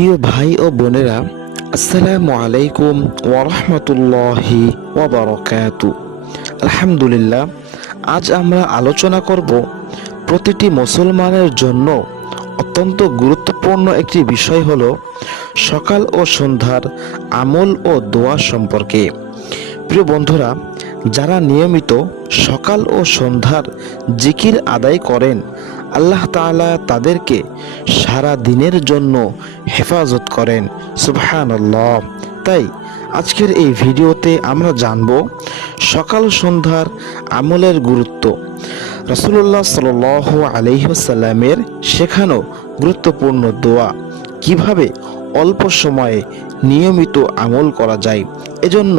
প্রিয় ভাই ও বোনেরা, আসসালামু আলাইকুম ওয়া রাহমাতুল্লাহি ওয়া বারাকাতুহু। আলহামদুলিল্লাহ, আজ আমরা আলোচনা করব প্রতিটি মুসলমানের জন্য অত্যন্ত গুরুত্বপূর্ণ একটি বিষয় হলো সকাল ও সন্ধ্যার আমল ও দোয়া সম্পর্কে। প্রিয় বন্ধুরা, যারা নিয়মিত সকাল ও সন্ধ্যার জিকির আদায় করেন, আল্লাহ তাআলা তাদেরকে সারা দিনের জন্য হেফাজত করেন। সুবহানাল্লাহ। তাই আজকের এই ভিডিওতে আমরা জানব সকাল সন্ধ্যার আমলের গুরুত্ব। রাসূলুল্লাহ সাল্লাল্লাহু আলাইহি ওয়াসাল্লামের শেখানো গুরুত্বপূর্ণ দোয়া কিভাবে অল্প সময়ে নিয়মিত আমল করা যায়, এজন্য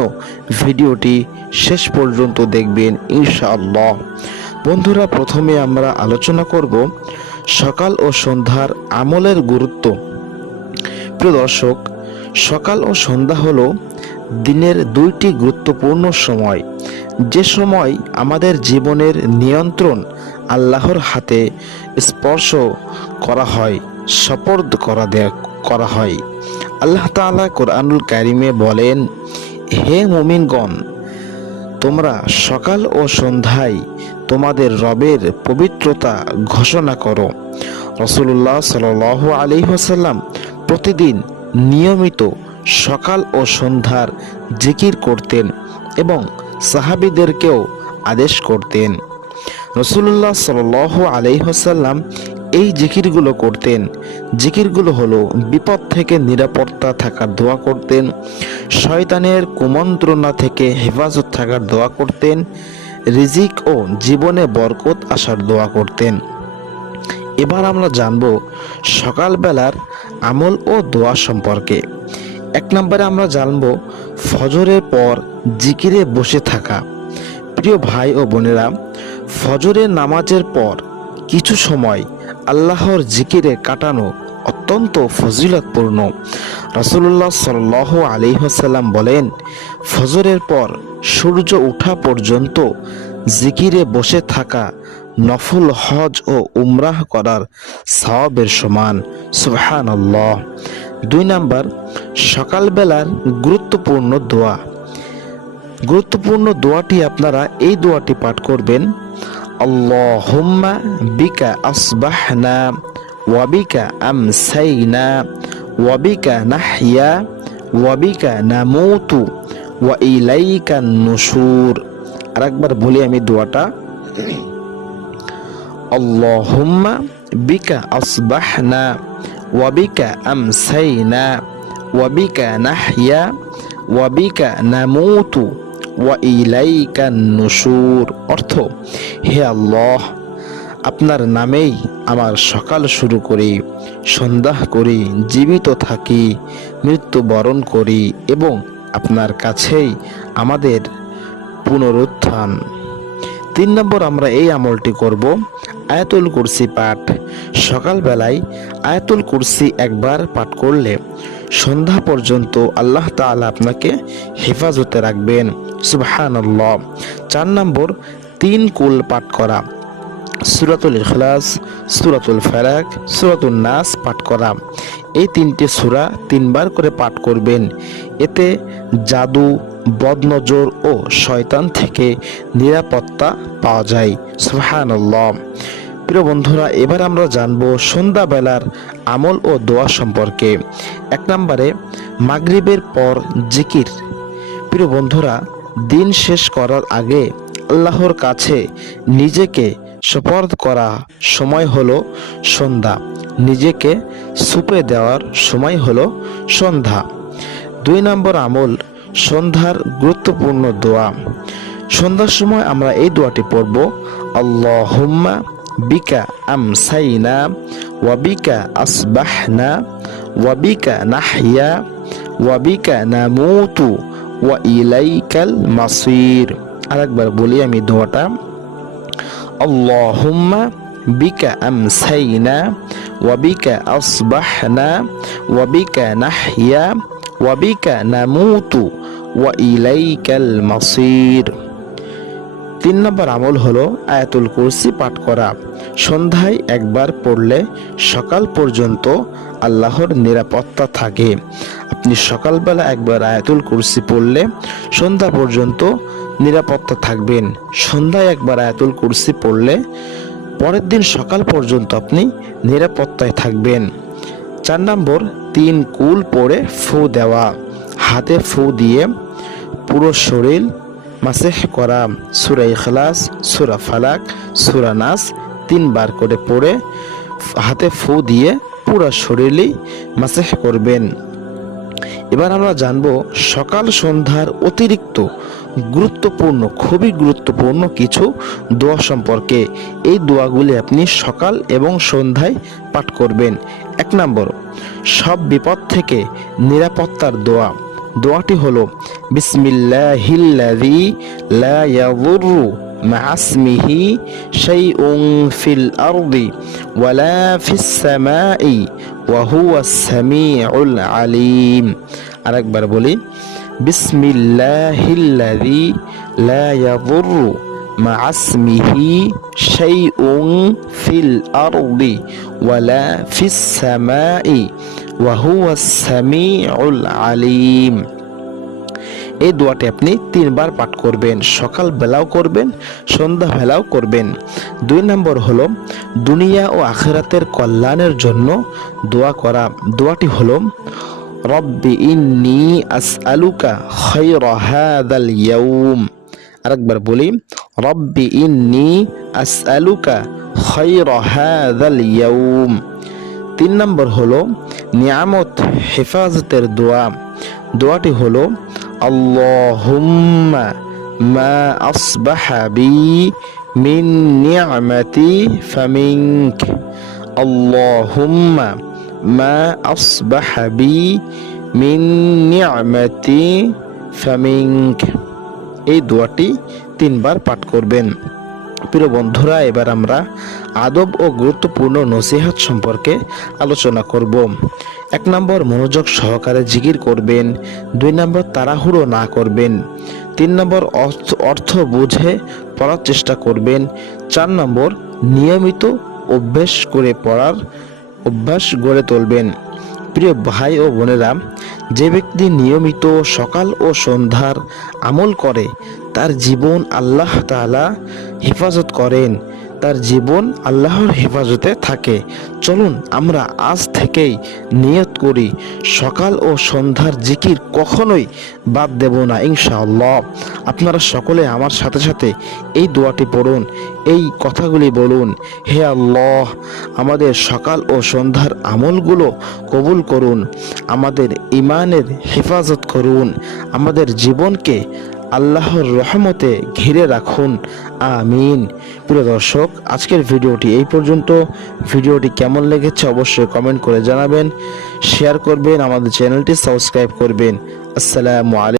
ভিডিওটি শেষ পর্যন্ত দেখবেন ইনশাআল্লাহ। বন্ধুরা, প্রথমে আমরা আলোচনা করব সকাল ও সন্ধ্যার আমলের গুরুত্ব। প্রিয় দর্শক, সকাল ও সন্ধ্যা হলো দিনের দুইটি গুরুত্বপূর্ণ সময়, যে সময় আমাদের জীবনের নিয়ন্ত্রণ আল্লাহর হাতে স্পর্শ করা হয়, সুপর্দ করা হয়। আল্লাহ তাআলা কোরআনুল কারিমে বলেন, হে মুমিনগণ, তোমরা সকাল ও সন্ধ্যায় তোমাদের রবের পবিত্রতা ঘোষণা করো। রাসূলুল্লাহ সাল্লাল্লাহু আলাইহি ওয়াসাল্লাম প্রতিদিন নিয়মিত সকাল ও সন্ধ্যার জিকির করতেন এবং সাহাবীদেরকেও আদেশ করতেন। রাসূলুল্লাহ সাল্লাল্লাহু আলাইহি ওয়াসাল্লাম এই জিকিরগুলো করতেন। জিকিরগুলো হলো বিপদ থেকে নিরাপত্তা থাকার দোয়া করতেন, শয়তানের কুমন্ত্রণা থেকে হেফাজত থাকার দোয়া করতেন, রিজিক ও জীবনে বরকত আসার দোয়া করতেন। এবার আমরা জানব সকালবেলার আমল ও দোয়া সম্পর্কে। এক নম্বরে আমরা জানব ফজরের পর জিকিরে বসে থাকা। প্রিয় ভাই ও বোনেরা, ফজরের নামাজের পর কিছু সময় আল্লাহর জিকিরে কাটানো অত্যন্ত ফজিলতপূর্ণ। রাসূলুল্লাহ সাল্লাল্লাহু আলাইহি ওয়াসাল্লাম বলেন, ফজরের পর সূর্য ওঠা পর্যন্ত জিকিরে বসে থাকা নফল হজ ও উমরাহ করার সওয়াবের সমান। সুবহানাল্লাহ। 2 নাম্বার, সকালবেলার গুরুত্বপূর্ণ দোয়া। গুরুত্বপূর্ণ দোয়াটি আপনারা এই দোয়াটি পাঠ করবেন, আল্লাহুম্মা বিকা আসবাহনা ওয়া বিকা আমসাইনা ওয়া বিকা নাহইয়া ওয়া বিকা নামুতু ওয়া ইলাইকান নুশুর। আরেকবার বলি আমি দোয়াটা, আল্লাহুম্মা বিকা আসবাহনা ওয়া বিকা আমসাইনা ওয়া বিকা নাহইয়া ওয়া বিকা নামুতু ওয়া ইলাইকান নুশুর। অর্থ, হে আল্লাহ, আপনার নামেই আমার সকাল শুরু করি, সন্ধ্যা করি, জীবিত থাকি, মৃত্যুবরণ করি এবং আপনার কাছেই আমাদের পুনরুত্থান। 3 নম্বর, আমরা এই আমলটি করব আয়াতুল কুরসি পাঠ। সকালবেলায় আয়াতুল কুরসি একবার পাঠ করলে সন্ধ্যা পর্যন্ত আল্লাহ তাআলা আপনাকে হেফাজতে রাখবেন। সুবহানাল্লাহ। 4 নম্বর, 3 কুল পাঠ করা। সূরাতুল ইখলাস, সূরাতুল ফালাক, সূরাতুন নাস পাঠ করা। এই 3টি সূরা 3 বার করে পাঠ করবেন। এতে জাদু, বদনজর ও শয়তান থেকে নিরাপত্তা পাওয়া যায়। সুবহানাল্লাহ। প্রিয় বন্ধুরা, এবার আমরা জানব সন্ধ্যাবেলার আমল ও দোয়া সম্পর্কে। 1 নম্বরে, মাগরিবের পর জিকির। প্রিয় বন্ধুরা, দিন শেষ করার আগে আল্লাহর কাছে নিজেকে সুপর্দ করা সময় হলো সন্ধ্যা, নিজেকে সুপে দেওয়ার সময় হলো সন্ধ্যা। 2 নম্বর আমল সন্ধ্যার গুরুত্বপূর্ণ দোয়া। সন্ধ্যার সময় আমরা এই দোয়াটি পড়ব, আল্লাহুম্মা বিকা আমসাইনা ওয়া বিকা আসবাহনা ওয়া বিকা নাহইয়া ওয়া বিকা নামুতু ওয়া ইলাইকাল মাসির। আরেকবার বলি আমি দোয়াটা, আল্লাহুম্মা বিকা আমসাইনা ওয়া বিকা আসবাহনা ওয়া বিকা নাহইয়া ওয়া বিকা নামুতু ওয়া ইলাইকাল মাসির। 3 নম্বর আমল হলো আয়াতুল কুরসি পাঠ করা। সন্ধ্যায় একবার পড়লে সকাল পর্যন্ত আল্লাহর নিরাপত্তা থাকে। আপনি সকালবেলা একবার আয়াতুল কুরসি পড়লে সন্ধ্যা পর্যন্ত নিরাপত্তা থাকবেন। সন্ধ্যায় একবার আয়াতুল কুরসি পড়লে পরের দিন সকাল পর্যন্ত আপনি নিরাপত্তায় থাকবেন। 4 নম্বর, 3 কুল পড়ে ফু দেওয়া। হাতে ফু দিয়ে পুরো শরীর মাসেহ করা। সূরা ইখলাস, সূরা ফালাক, সূরা নাস 3 বার করে পড়ে হাতে ফু দিয়ে পুরো শরীরই মাসেহ করবেন। এবার আমরা জানব সকাল সন্ধ্যার অতিরিক্ত গুরুত্বপূর্ণ, খুবই গুরুত্বপূর্ণ কিছু দোয়া সম্পর্কে। এই দোয়াগুলি আপনি সকাল এবং সন্ধ্যায় পাঠ করবেন। 1 নম্বর, সব বিপদ থেকে নিরাপত্তার দোয়া। দোয়াটি হলো বিসমিল্লাহিল্লাযী লা ইয়াযুররু মা'a ইসমিহি শাইউন ফিল আরদি ওয়ালা ফিস সামাই ওয়া হুয়াস সামিউল আলিম। আরেকবার বলি, বিসমিল্লাহিল্লাযী লা ইয়াযুররু মা'a ইসমিহি শাইউন ফিল আরদি ওয়ালা ফিস সামাই ওয়া হুয়াস সামিউল আলিম। এই দোয়াটি আপনি 3 বার পাঠ করবেন। সকাল বেলাও করবেন, সন্ধ্যা বেলাও করবেন। 2 নম্বর হলো দুনিয়া ও আখিরাতের কল্যাণের জন্য দোয়া করা। দোয়াটি হলো রব্বি ইন্নী আসআলুকা খায়রা হাযাল ইয়াউম। আরেকবার বলি, রব্বি ইন্নী আসআলুকা খায়রা হাযাল ইয়াউম। 3 নম্বর হলো নিয়ামত হেফাজতের দোয়া। দোয়াটি হলো আল্লাহুম্মা মা আসবাহা বি মিন নি'মাতি ফামিনক। আল্লাহুম্মা মা আসবাহা বি মিন নি'মাতি ফামিনক। এই দোয়াটি 3 বার পাঠ করবেন। প্রিয় বন্ধুরা, এবার আমরা আদব ও গুরুত্বপূর্ণ নসিহত সম্পর্কে আলোচনা করব। 1 নম্বর, মনোযোগ সহকারে জিকির করবেন। 2 নম্বর, তাড়াহুড়ো না করবেন। 3 নম্বর, অর্থ বুঝে পড়ার চেষ্টা করবেন। 4 নম্বর, নিয়মিত অভ্যাস করে পড়ার অভ্যাস গড়ে তুলবেন। প্রিয় ভাই ও বোনেরা, যে ব্যক্তি নিয়মিত সকাল ও সন্ধ্যার আমল করে তার জীবন আল্লাহ তাআলা হেফাজত করেন, তার জীবন আল্লাহর হেফাজতে থাকে। চলুন আমরা আজ থেকেই নিয়ত করি সকাল ও সন্ধ্যার জিকির কখনোই বাদ দেব না ইনশাআল্লাহ। আপনারা সকলে আমার সাথে সাথে এই দোয়াটি পড়ুন, এই কথাগুলি বলুন, হে আল্লাহ, আমাদের সকাল ও সন্ধ্যার আমলগুলো কবুল করুন, আমাদের ঈমানের হেফাজত করুন, আমাদের জীবনকে আল্লাহর রহমতে ঘিরে রাখুন, আমিন। প্রিয় দর্শক, আজকের ভিডিওটি এই পর্যন্ত। ভিডিওটি কেমন লেগেছে অবশ্যই কমেন্ট করে জানাবেন, শেয়ার করবেন, আমাদের চ্যানেলটি সাবস্ক্রাইব করবেন। আসসালামু আলাইকুম।